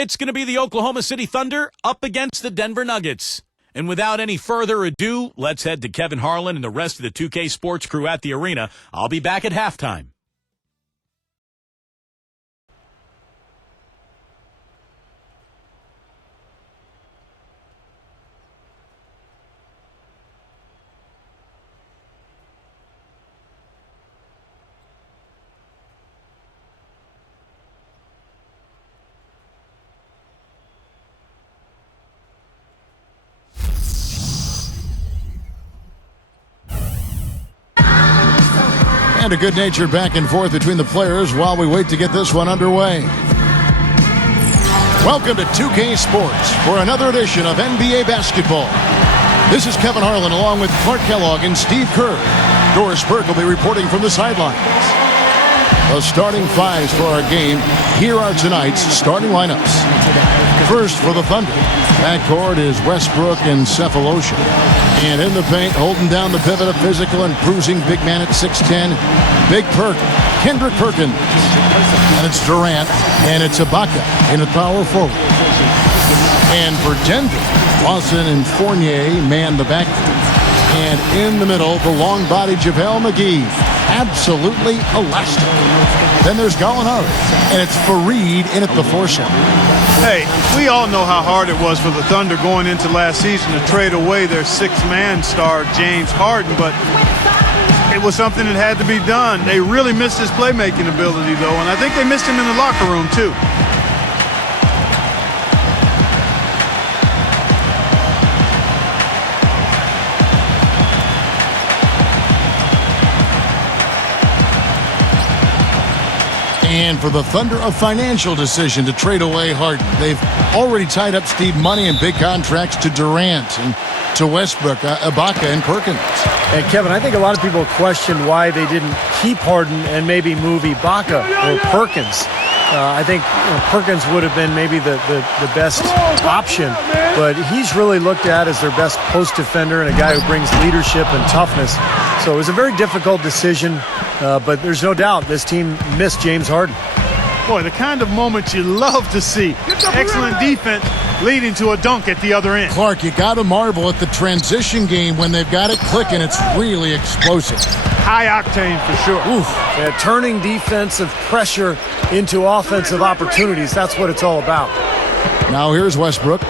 It's going to be the Oklahoma City Thunder up against the Denver Nuggets. And without any further ado, let's head to Kevin Harlan and the rest of the 2K Sports crew at the arena. I'll be back at halftime. And a good-natured back and forth between the players while we wait to get this one underway. Welcome to 2K Sports for another edition of NBA basketball. This is Kevin Harlan along with Clark Kellogg and Steve Kerr. Doris Burke will be reporting from the sidelines. The starting fives for our game. Here are tonight's starting lineups. First for the Thunder. Backcourt is Westbrook and Cephalosha. And in the paint, holding down the pivot, a physical and bruising big man at 6'10", Big Perk, Kendrick Perkins. And it's Durant, and it's Ibaka in a power forward. And for Denver, Lawson and Fournier man the backcourt. And in the middle, the long-bodied JaVale McGee. Absolutely elastic. Then there's Gallinari, and it's Fareed in at the foursome. Hey, we all know how hard it was for the Thunder going into last season to trade away their six-man star, James Harden, but it was something that had to be done. They really missed his playmaking ability, though, and I think they missed him in the locker room, too. And for the Thunder, a financial decision to trade away Harden. They've already tied up Steve Money in big contracts to Durant and to Westbrook, Ibaka, and Perkins. And Kevin, I think a lot of people question why they didn't keep Harden and maybe move Ibaka or Perkins. I think Perkins would have been maybe the best option, but he's really looked at as their best post defender and a guy who brings leadership and toughness. So it was a very difficult decision, but there's no doubt this team missed James Harden. Boy, the kind of moment you love to see. Excellent defense leading to a dunk at the other end. Clark, you got to marvel at the transition game when they've got it clicking. It's really explosive. High octane for sure. Oof. Yeah, turning defensive pressure into offensive opportunities. That's what it's all about. Now here's Westbrook.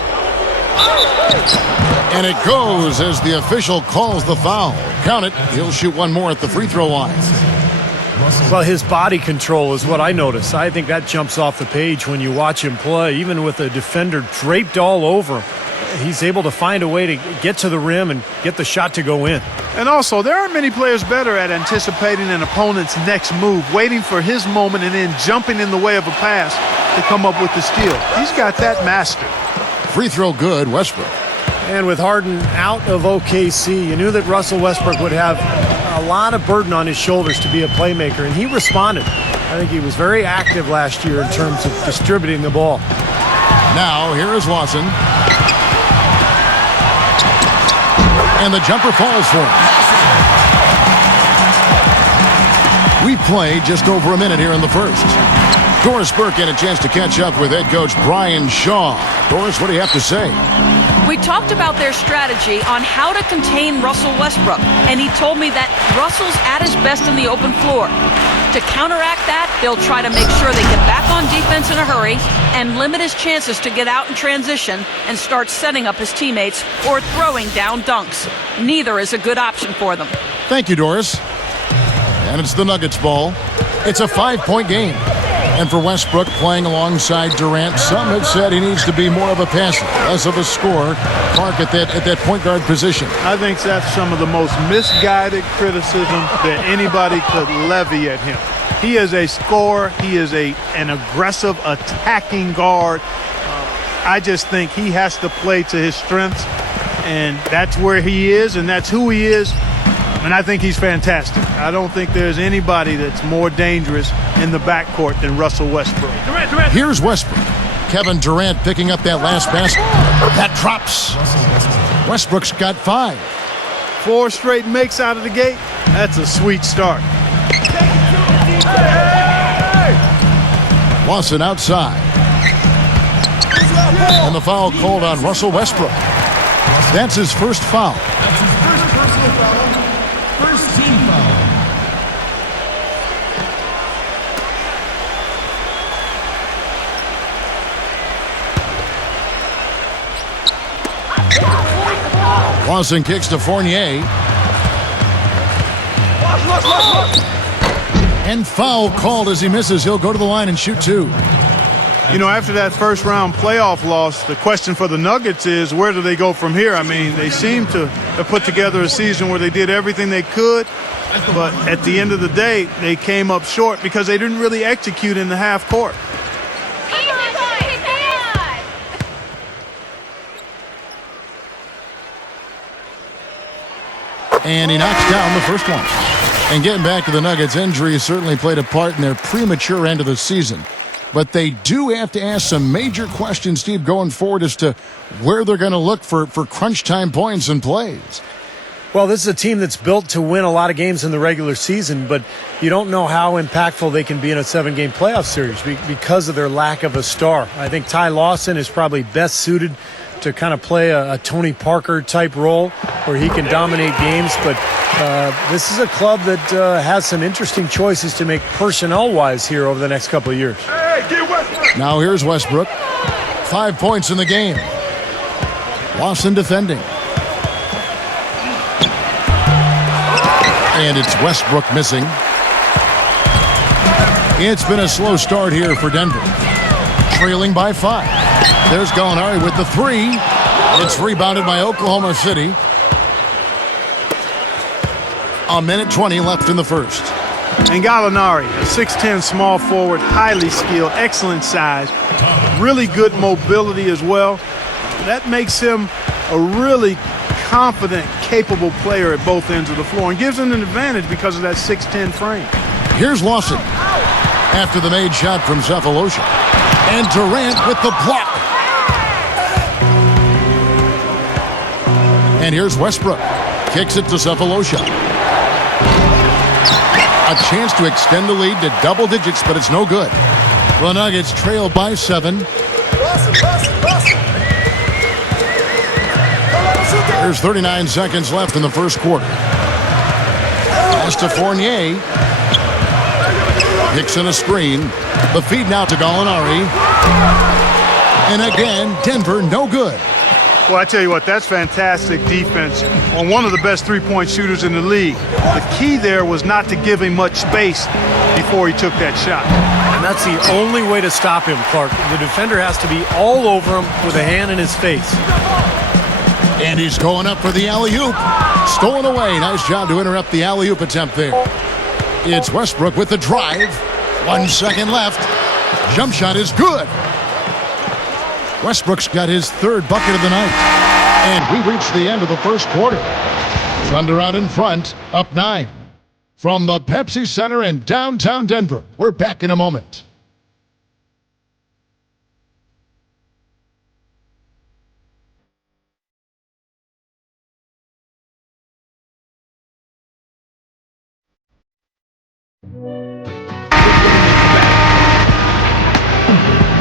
And it goes as the official calls the foul. Count it. He'll shoot one more at the free throw line. Well, his body control is what I notice. I think that jumps off the page when you watch him play. Even with a defender draped all over him, he's able to find a way to get to the rim and get the shot to go in. And also, there aren't many players better at anticipating an opponent's next move, waiting for his moment and then jumping in the way of a pass to come up with the steal. He's got that mastered. Free throw good, Westbrook. And with Harden out of OKC, you knew that Russell Westbrook would have a lot of burden on his shoulders to be a playmaker, and he responded. I think he was very active last year in terms of distributing the ball. Now, here is Lawson. And the jumper falls for him. We played just over a minute here in the first. Doris Burke had a chance to catch up with head coach Brian Shaw. Doris, what do you have to say? We talked about their strategy on how to contain Russell Westbrook, and he told me that Russell's at his best in the open floor. To counteract that, they'll try to make sure they get back on defense in a hurry and limit his chances to get out in transition and start setting up his teammates or throwing down dunks. Neither is a good option for them. Thank you, Doris. And it's the Nuggets ball. It's a 5-point game. And for Westbrook playing alongside Durant, some have said he needs to be more of a passer, less of a scorer. Clark at that point guard position. I think that's some of the most misguided criticism that anybody could levy at him. He is a scorer. He is an aggressive attacking guard. I just think he has to play to his strengths, and that's where he is, and that's who he is. And I think he's fantastic. I don't think there's anybody that's more dangerous in the backcourt than Russell Westbrook. Here's Westbrook. Kevin Durant picking up that last basket. That drops. Westbrook's got 5. 4 straight makes out of the gate. That's a sweet start. Lawson outside. And the foul called on Russell Westbrook. That's his first foul. First personal foul. First team foul. Lawson kicks to Fournier. And foul called as he misses. He'll go to the line and shoot two. You know, after that first round playoff loss, the question for the Nuggets is, where do they go from here? I mean, they seem to have put together a season where they did everything they could, but at the end of the day, they came up short because they didn't really execute in the half court. And he knocks down the first one. And getting back to the Nuggets, injuries certainly played a part in their premature end of the season. But they do have to ask some major questions, Steve, going forward as to where they're going to look for crunch time points and plays. Well, this is a team that's built to win a lot of games in the regular season, but you don't know how impactful they can be in a 7-game playoff series because of their lack of a star. I think Ty Lawson is probably best suited to kind of play a Tony Parker type role where he can dominate games. But this is a club that has some interesting choices to make personnel-wise here over the next couple of years. Now here's Westbrook. 5 points in the game. Lawson defending. And it's Westbrook missing. It's been a slow start here for Denver. Trailing by 5. There's Gallinari with the 3. It's rebounded by Oklahoma City. 1:20 left in the first. And Gallinari, a 6'10 small forward, highly skilled, excellent size, really good mobility as well. That makes him a really confident, capable player at both ends of the floor and gives him an advantage because of that 6'10 frame. Here's Lawson after the made shot from Sefolosha. And Durant with the block. And here's Westbrook. Kicks it to Sefolosha. A chance to extend the lead to double digits, but it's no good. The Nuggets trail by 7. There's 39 seconds left in the first quarter. Pass to Fournier. Hicks in a screen. The feed now to Gallinari. And again, Denver no good. Well, I tell you what, that's fantastic defense on one of the best three-point shooters in the league. The key there was not to give him much space before he took that shot. And that's the only way to stop him, Clark. The defender has to be all over him with a hand in his face. And he's going up for the alley-oop. Stolen away. Nice job to interrupt the alley-oop attempt there. It's Westbrook with the drive. 1 second left. Jump shot is good. Westbrook's got his third bucket of the night. And we reached the end of the first quarter. Thunder out in front, up 9. From the Pepsi Center in downtown Denver, we're back in a moment.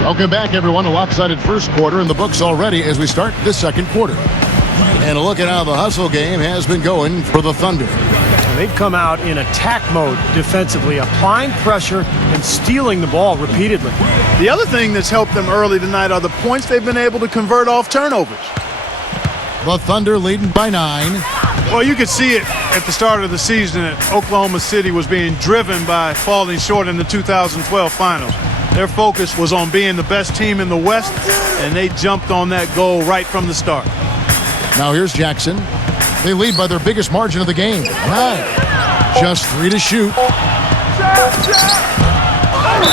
Welcome back, everyone. A lopsided first quarter in the books already as we start the second quarter. And a look at how the hustle game has been going for the Thunder. They've come out in attack mode defensively, applying pressure and stealing the ball repeatedly. The other thing that's helped them early tonight are the points they've been able to convert off turnovers. The Thunder leading by 9. Well, you could see it at the start of the season that Oklahoma City was being driven by falling short in the 2012 finals. Their focus was on being the best team in the West, and they jumped on that goal right from the start. Now here's Jackson. They lead by their biggest margin of the game, 9. Just 3 to shoot.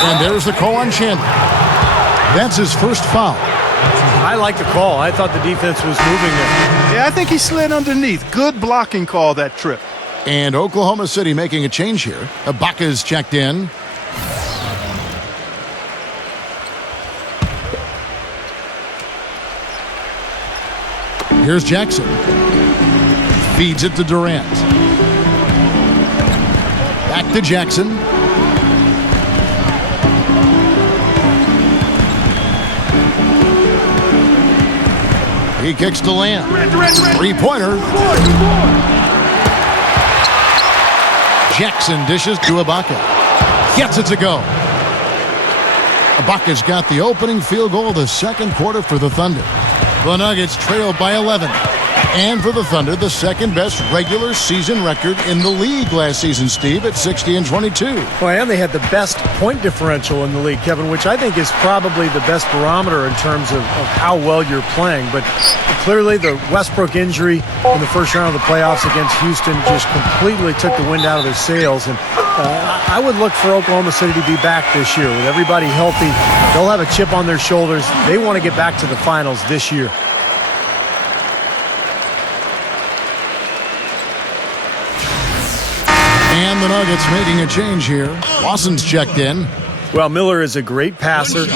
And there's the call on Chandler. That's his first foul. I like the call. I thought the defense was moving there. Yeah, I think he slid underneath. Good blocking call that trip. And Oklahoma City making a change here. Ibaka's checked in. Here's Jackson. Feeds it to Durant. Back to Jackson. He kicks to Lamb. Three-pointer. Jackson dishes to Ibaka. Gets it to go. Ibaka's got the opening field goal of the second quarter for the Thunder. The Nuggets trailed by 11. And for the Thunder, the second best regular season record in the league last season, Steve, at 60-22. Well, and they had the best point differential in the league, Kevin, which I think is probably the best barometer in terms of how well you're playing. But clearly the Westbrook injury in the first round of the playoffs against Houston just completely took the wind out of their sails. And I would look for Oklahoma City to be back this year. With everybody healthy, they'll have a chip on their shoulders. They want to get back to the finals this year. And the Nuggets making a change here. Lawson's checked in. Well, Miller is a great passer,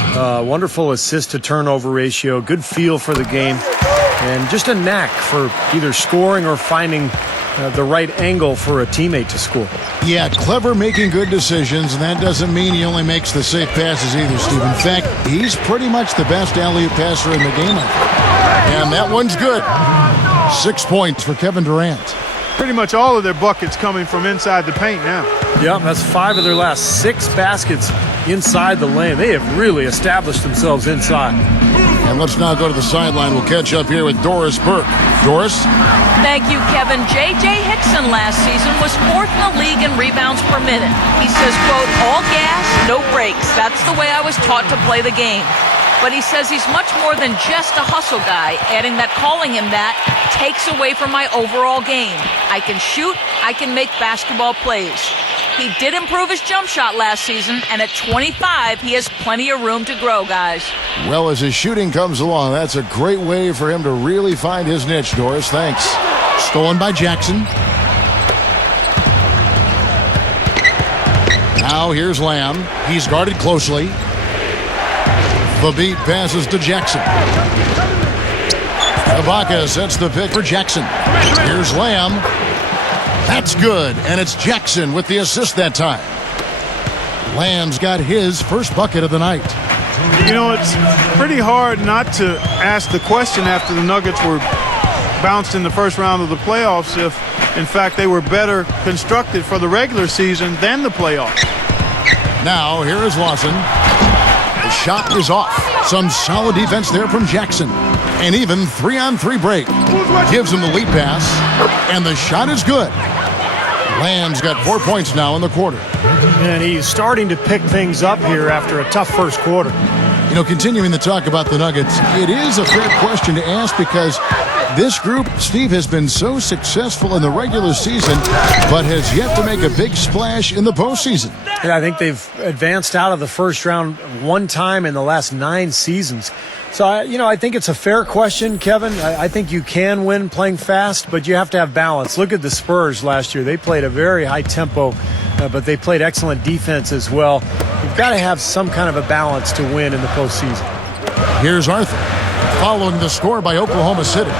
wonderful assist-to-turnover ratio, good feel for the game, and just a knack for either scoring or finding the right angle for a teammate to score. Yeah, clever making good decisions, and that doesn't mean he only makes the safe passes either, Steve. In fact, he's pretty much the best alley-oop passer in the game. And that one's good. 6 points for Kevin Durant. Pretty much all of their buckets coming from inside the paint now. Yep, that's 5 of their last 6 baskets inside the lane. They have really established themselves inside. And let's now go to the sideline. We'll catch up here with Doris Burke. Doris? Thank you, Kevin. J.J. Hickson last season was 4th in the league in rebounds per minute. He says, quote, all gas, no brakes. That's the way I was taught to play the game. But he says he's much more than just a hustle guy, adding that calling him that takes away from my overall game. I can shoot, I can make basketball plays. He did improve his jump shot last season, and at 25, he has plenty of room to grow, guys. Well, as his shooting comes along, that's a great way for him to really find his niche, Doris. Thanks. Stolen by Jackson. Now here's Lamb. He's guarded closely. The beat passes to Jackson. Ibaka sets the pick for Jackson. Here's Lamb. That's good, and it's Jackson with the assist that time. Lamb's got his first bucket of the night. You know, it's pretty hard not to ask the question after the Nuggets were bounced in the first round of the playoffs if, in fact, they were better constructed for the regular season than the playoffs. Now, here is Lawson. The shot is off. Some solid defense there from Jackson. And even 3-on-3 break. Gives him the lead pass. And the shot is good. Lamb's got 4 points now in the quarter. And he's starting to pick things up here after a tough first quarter. You know, continuing to talk about the Nuggets, it is a fair question to ask because this group, Steve, has been so successful in the regular season, but has yet to make a big splash in the postseason. And I think they've advanced out of the first round one time in the last 9 seasons. So, I think it's a fair question, Kevin. I think you can win playing fast, but you have to have balance. Look at the Spurs last year. They played a very high tempo, but they played excellent defense as well. You've got to have some kind of a balance to win in the postseason. Here's Arthur, following the score by Oklahoma City.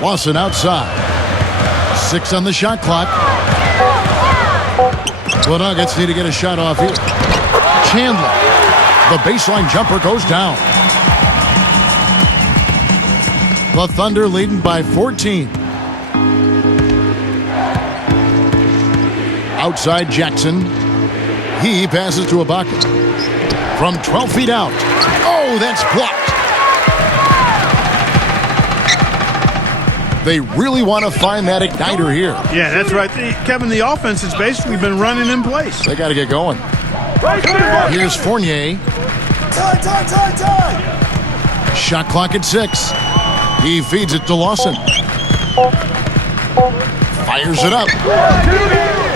Lawson outside. 6 on the shot clock. The Nuggets need to get a shot off here. Chandler. The baseline jumper goes down. The Thunder leading by 14. Outside Jackson. He passes to Ibaka. From 12 feet out. Oh, that's blocked. They really want to find that igniter here. Yeah, that's right. Kevin, the offense has basically been running in place. They got to get going. Here's Fournier. Shot clock at 6. He feeds it to Lawson. Fires it up.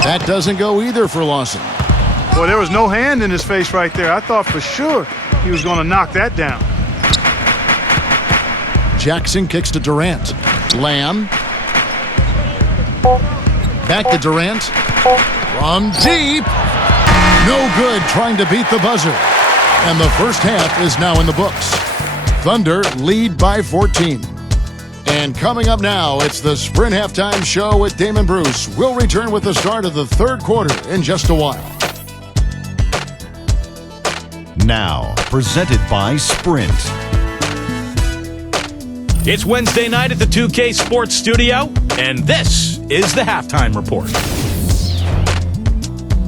That doesn't go either for Lawson. Boy, there was no hand in his face right there. I thought for sure he was going to knock that down. Jackson kicks to Durant. Lamb. Back to Durant. From deep. No good trying to beat the buzzer. And the first half is now in the books. Thunder lead by 14. And coming up now, it's the Sprint Halftime Show with Damon Bruce. We'll return with the start of the third quarter in just a while. Now, presented by Sprint. It's Wednesday night at the 2K Sports Studio, and this is the halftime report.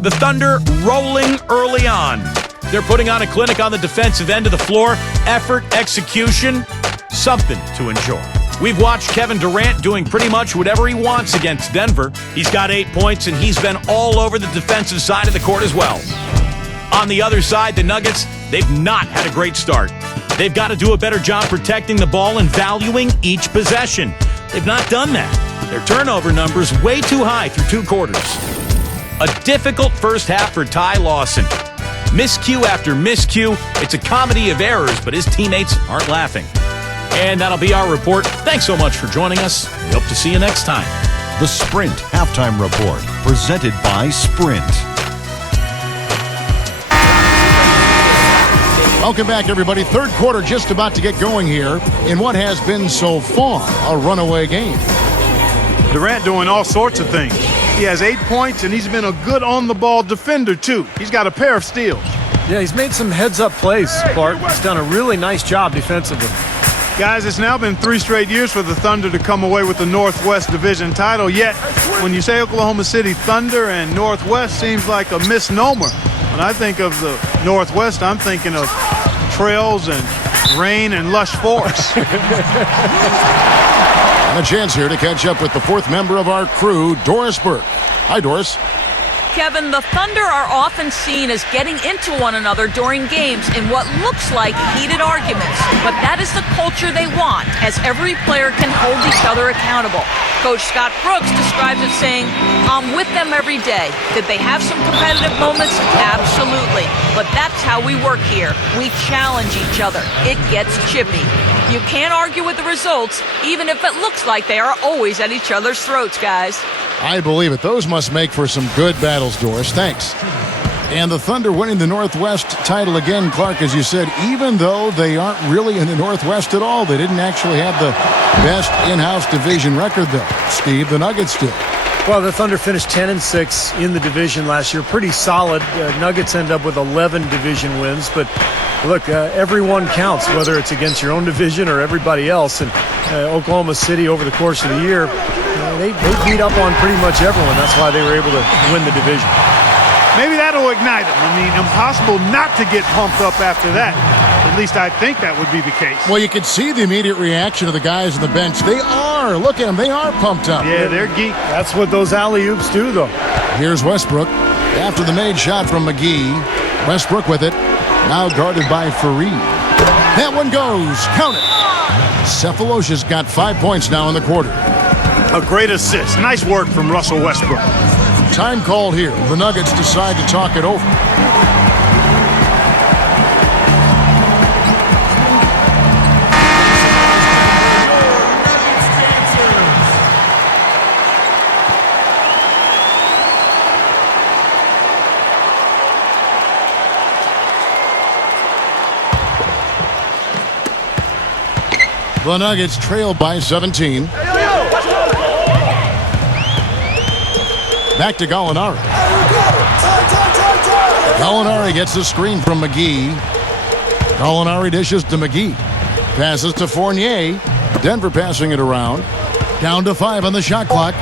The Thunder rolling early on. They're putting on a clinic on the defensive end of the floor. Effort, execution, something to enjoy. We've watched Kevin Durant doing pretty much whatever he wants against Denver. He's got 8 points, and he's been all over the defensive side of the court as well. On the other side, the Nuggets, they've not had a great start. They've got to do a better job protecting the ball and valuing each possession. They've not done that. Their turnover number's way too high through 2 quarters. A difficult first half for Ty Lawson. Miscue after miscue. It's a comedy of errors, but his teammates aren't laughing. And that'll be our report. Thanks so much for joining us. We hope to see you next time. The Sprint Halftime Report, presented by Sprint. Welcome back, everybody. Third quarter just about to get going here in what has been so far a runaway game. Durant doing all sorts of things. He has 8 points, and he's been a good on-the-ball defender, too. He's got a pair of steals. Yeah, he's made some heads-up plays, Clark. He's done a really nice job defensively. Guys, it's now been 3 straight years for the Thunder to come away with the Northwest Division title. Yet, when you say Oklahoma City Thunder and Northwest, seems like a misnomer. When I think of the Northwest, I'm thinking of trails and rain and lush forests. And a chance here to catch up with the 4th member of our crew, Doris Burke. Hi, Doris. Kevin, the Thunder are often seen as getting into one another during games in what looks like heated arguments. But that is the culture they want, as every player can hold each other accountable. Coach Scott Brooks describes it saying, "I'm with them every day." Did they have some competitive moments? Absolutely. But that's how we work here. We challenge each other. It gets chippy. You can't argue with the results, even if it looks like they are always at each other's throats, guys. I believe it. Those must make for some good battles, Doris. Thanks. And the Thunder winning the Northwest title again, Clark, as you said, even though they aren't really in the Northwest at all. They didn't actually have the best in-house division record, though. Steve, the Nuggets did. Well, the Thunder finished 10-6 in the division last year. Pretty solid. Nuggets end up with 11 division wins. But look, everyone counts, whether it's against your own division or everybody else. And Oklahoma City, over the course of the year, they beat up on pretty much everyone. That's why they were able to win the division. Maybe that'll ignite them. I mean, impossible not to get pumped up after that. At least I think that would be the case. Well, you can see the immediate reaction of the guys on the bench. They are. Look at them. They are pumped up. Yeah, they're geek. That's what those alley-oops do, though. Here's Westbrook. After the made shot from McGee, Westbrook with it. Now guarded by Fareed. That one goes. Count it. Cephalosha's got 5 points now in the quarter. A great assist. Nice work from Russell Westbrook. Time called here. The Nuggets decide to talk it over. The Nuggets trail by 17. Back to Gallinari. Gallinari gets the screen from McGee. Gallinari dishes to McGee. Passes to Fournier. Denver passing it around. Down to 5 on the shot clock.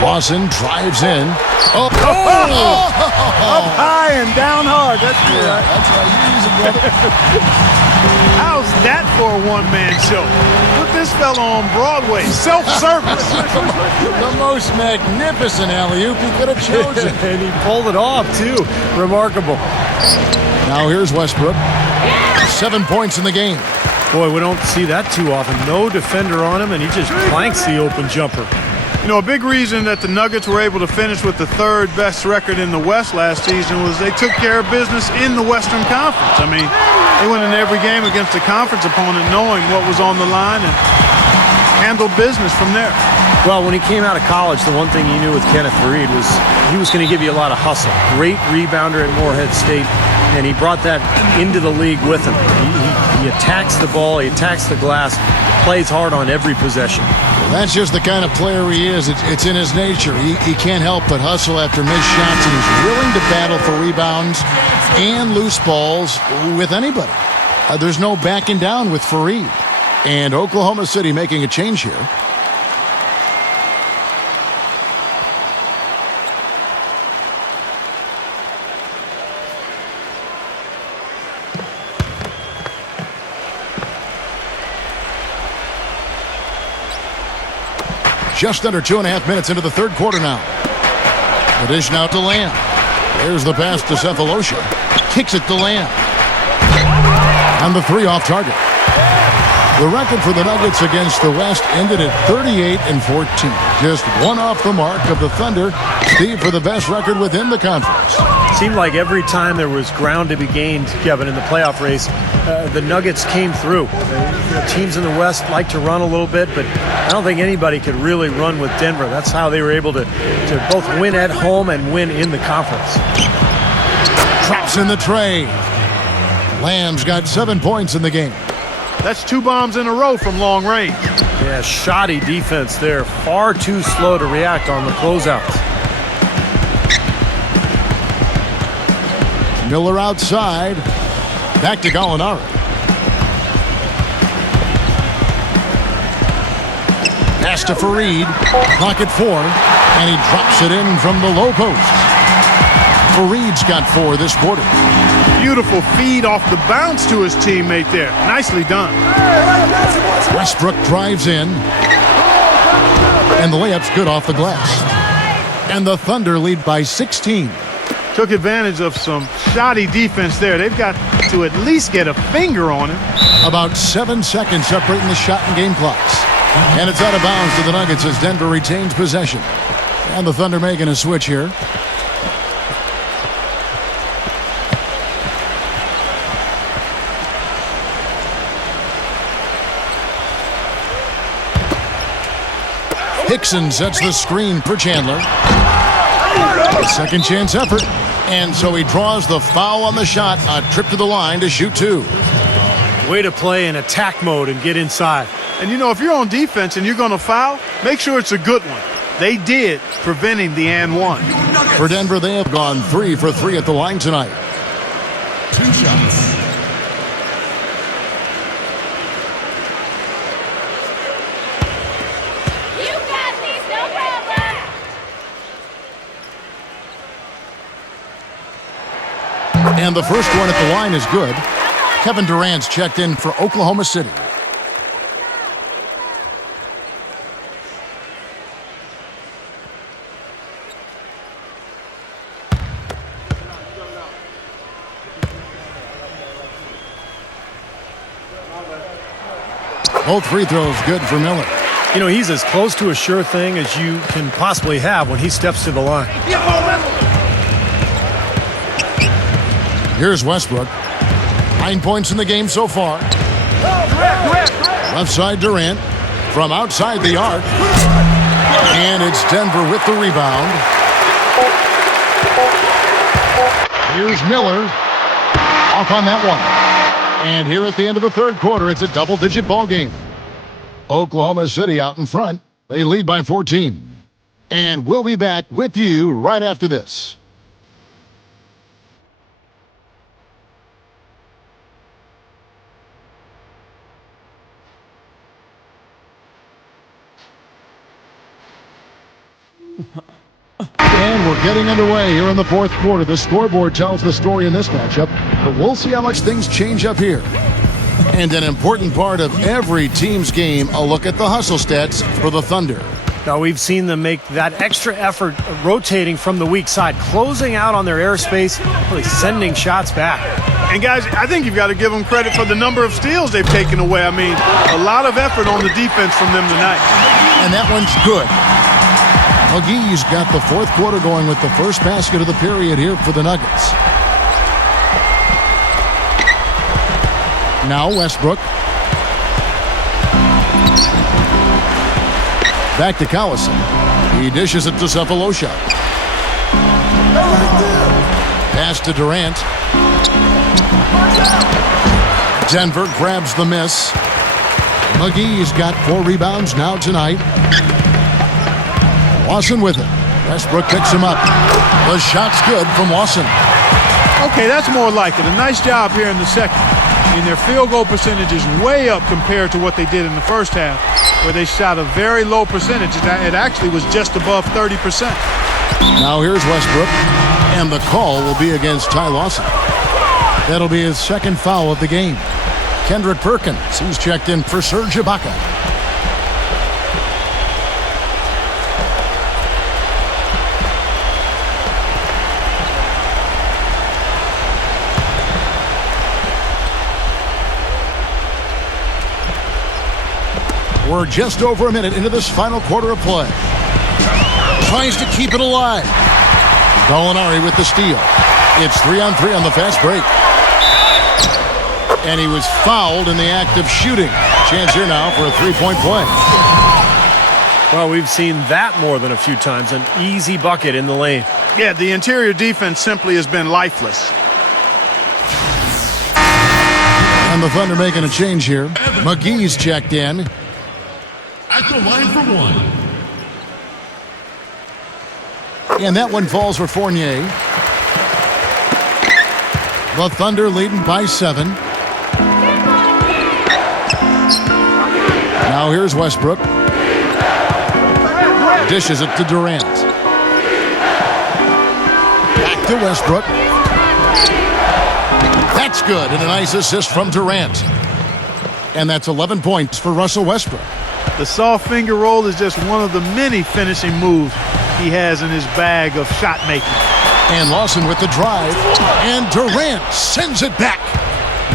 Lawson drives in. Up high and down hard. That's good. Yeah, that's how you use it, brother. How's that for a one-man show? Put this fella on Broadway. Self-service. The most magnificent alley-oop he could have chosen. And he pulled it off, too. Remarkable. Now here's Westbrook. 7 points in the game. Boy, we don't see that too often. No defender on him, and he just planks the open jumper. You know, a big reason that the Nuggets were able to finish with the 3rd best record in the West last season was they took care of business in the Western Conference. I mean, they went in every game against a conference opponent knowing what was on the line and handled business from there. Well, when he came out of college, the one thing he knew with Kenneth Faried was he was going to give you a lot of hustle. Great rebounder at Morehead State, and he brought that into the league with him. He attacks the ball, he attacks the glass, plays hard on every possession. That's just the kind of player he is. It's in his nature. He can't help but hustle after missed shots, and he's willing to battle for rebounds and loose balls with anybody. There's no backing down with Faried. And Oklahoma City making a change here. Just under 2.5 minutes into the third quarter now. The dish now to Lamb. There's the pass to Cephalosha. Kicks it to Lamb. And the three off target. The record for the Nuggets against the West ended at 38-14. Just one off the mark of the Thunder. Steve, for the best record within the conference. Seemed like every time there was ground to be gained, Kevin, in the playoff race, the Nuggets came through. Teams in the West like to run a little bit, but I don't think anybody could really run with Denver. That's how they were able to both win at home and win in the conference. Drops in the tray. Lamb's got 7 points in the game. That's 2 bombs in a row from long range. Yeah, shoddy defense there. Far too slow to react on the closeouts. Miller outside. Back to Gallinari. Pass to Faried. Clock at 4. And he drops it in from the low post. Faried's got 4 this quarter. Beautiful feed off the bounce to his teammate there. Nicely done. Westbrook drives in. And the layup's good off the glass. And the Thunder lead by 16. Took advantage of some shoddy defense there. They've got to at least get a finger on him. About 7 seconds separating the shot and game clocks. And it's out of bounds to the Nuggets as Denver retains possession. And the Thunder making a switch here. Hickson sets the screen for Chandler. Second chance effort. And so he draws the foul on the shot. A trip to the line to shoot 2. Way to play in attack mode and get inside. And you know, if you're on defense and you're going to foul, make sure it's a good one. They did, preventing the and one. For Denver, they have gone 3 for 3 at the line tonight. 2 shots. And the first one at the line is good. Kevin Durant's checked in for Oklahoma City. Both free throws good for Miller. You know, he's as close to a sure thing as you can possibly have when he steps to the line. Here's Westbrook. 9 points in the game so far. Left side Durant. From outside the arc. And it's Denver with the rebound. Here's Miller. Off on that one. And here at the end of the third quarter, it's a double-digit ball game. Oklahoma City out in front. They lead by 14. And we'll be back with you right after this. And we're getting underway here in the fourth quarter. The scoreboard tells the story in this matchup, but we'll see how much things change up here. And an important part of every team's game, a look at the hustle stats for the Thunder. Now, we've seen them make that extra effort rotating from the weak side, closing out on their airspace, really sending shots back. And guys, I think you've got to give them credit for the number of steals they've taken away. I mean, a lot of effort on the defense from them tonight. And that one's good. McGee's got the fourth quarter going with the first basket of the period here for the Nuggets. Now Westbrook. Back to Collison. He dishes it to Cephalosha. Pass to Durant. Denver grabs the miss. McGee's got 4 rebounds now tonight. Lawson with it. Westbrook picks him up. The shot's good from Lawson. Okay, that's more like it. A nice job here in the second. And their field goal percentage is way up compared to what they did in the first half, where they shot a very low percentage. It actually was just above 30%. Now here's Westbrook, and the call will be against Ty Lawson. That'll be his second foul of the game. Kendrick Perkins, he's checked in for Serge Ibaka. We're just over a minute into this final quarter of play. Tries to keep it alive. Gallinari with the steal. It's 3-on-3 on the fast break. And he was fouled in the act of shooting. Chance here now for a 3-point play. Well, we've seen that more than a few times. An easy bucket in the lane. Yeah, the interior defense simply has been lifeless. And the Thunder making a change here. McGee's checked in. At the line for one. And that one falls for Fournier. The Thunder leading by 7. Now here's Westbrook. Dishes it to Durant. Back to Westbrook. That's good, and a nice assist from Durant. And that's 11 points for Russell Westbrook. The soft finger roll is just one of the many finishing moves he has in his bag of shot making. And Lawson with the drive. And Durant sends it back.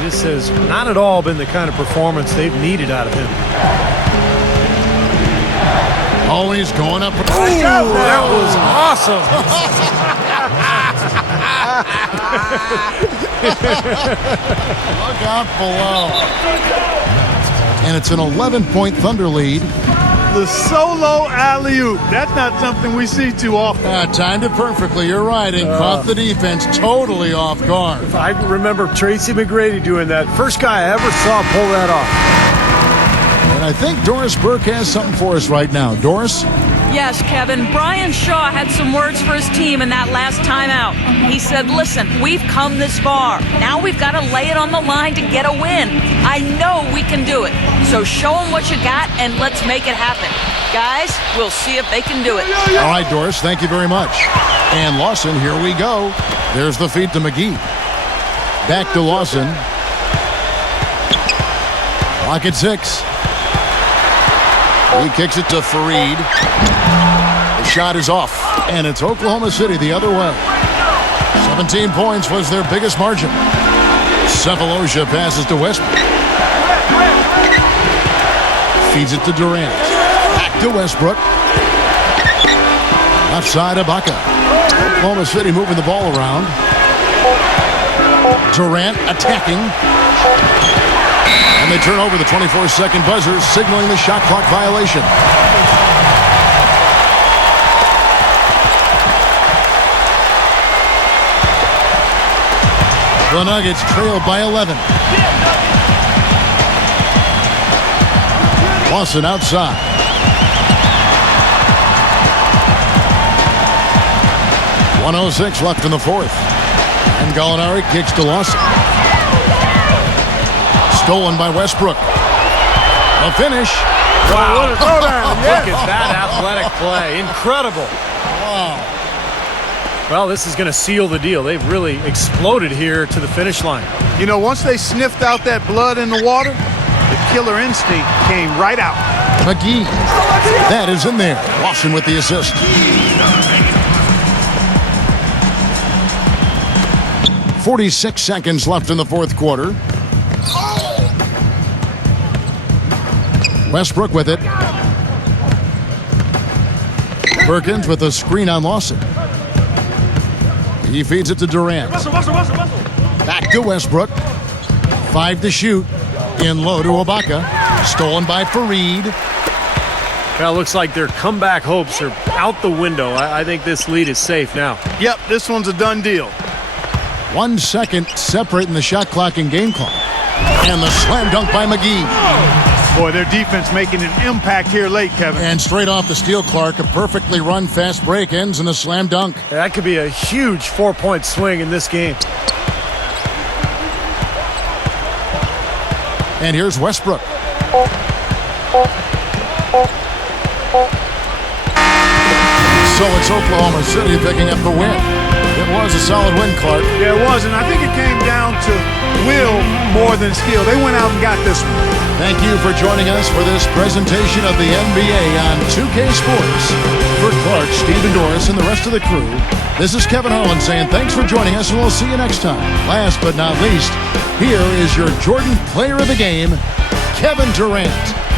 This has not at all been the kind of performance they've needed out of him. Always going up. That was awesome. Look out below. And it's an 11-point Thunder lead. The solo alley-oop. That's not something we see too often. Timed it perfectly. You're right. And caught the defense totally off guard. I remember Tracy McGrady doing that. First guy I ever saw pull that off. And I think Doris Burke has something for us right now. Doris? Yes, Kevin. Brian Shaw had some words for his team in that last timeout. He said, listen, we've come this far. Now we've got to lay it on the line to get a win. I know we can do it. So show them what you got and let's make it happen. Guys, we'll see if they can do it. All right, Doris, thank you very much. And Lawson, here we go. There's the feed to McGee. Back to Lawson. Clock at 6. He kicks it to Fareed. The shot is off, and it's Oklahoma City the other way. 17 points was their biggest margin. Sefolosha passes to Westbrook. Feeds it to Durant. Back to Westbrook. Left side, Ibaka. Oklahoma City moving the ball around. Durant attacking. And they turn over the 24-second buzzer, signaling the shot clock violation. The Nuggets trailed by 11. Lawson outside. .106 left in the fourth. And Gallinari kicks to Lawson. Stolen by Westbrook. A finish. Wow, what a throwdown. Look at that athletic play. Incredible. Wow. Well, this is going to seal the deal. They've really exploded here to the finish line. You know, once they sniffed out that blood in the water, the killer instinct came right out. McGee. That is in there. Lawson with the assist. .46 seconds left in the fourth quarter. Westbrook with it. Perkins with a screen on Lawson. He feeds it to Durant. Back to Westbrook. 5 to shoot. In low to Ibaka. Stolen by Fareed. Well, it looks like their comeback hopes are out the window. I think this lead is safe now. Yep, this one's a done deal. 1 second separating the shot clock and game clock. And the slam dunk by McGee. Boy, their defense making an impact here late, Kevin. And straight off the steal, Clark, a perfectly run fast break ends in a slam dunk. That could be a huge 4-point swing in this game. And here's Westbrook. So it's Oklahoma City picking up the win. It was a solid win, Clark. Yeah, it was, and I think it came down to will more than skill. They went out and got this one. Thank you for joining us for this presentation of the NBA on 2K Sports. For Clark, Stephen Doris, and the rest of the crew, this is Kevin Harlan saying thanks for joining us, and we'll see you next time. Last but not least, here is your Jordan Player of the Game, Kevin Durant.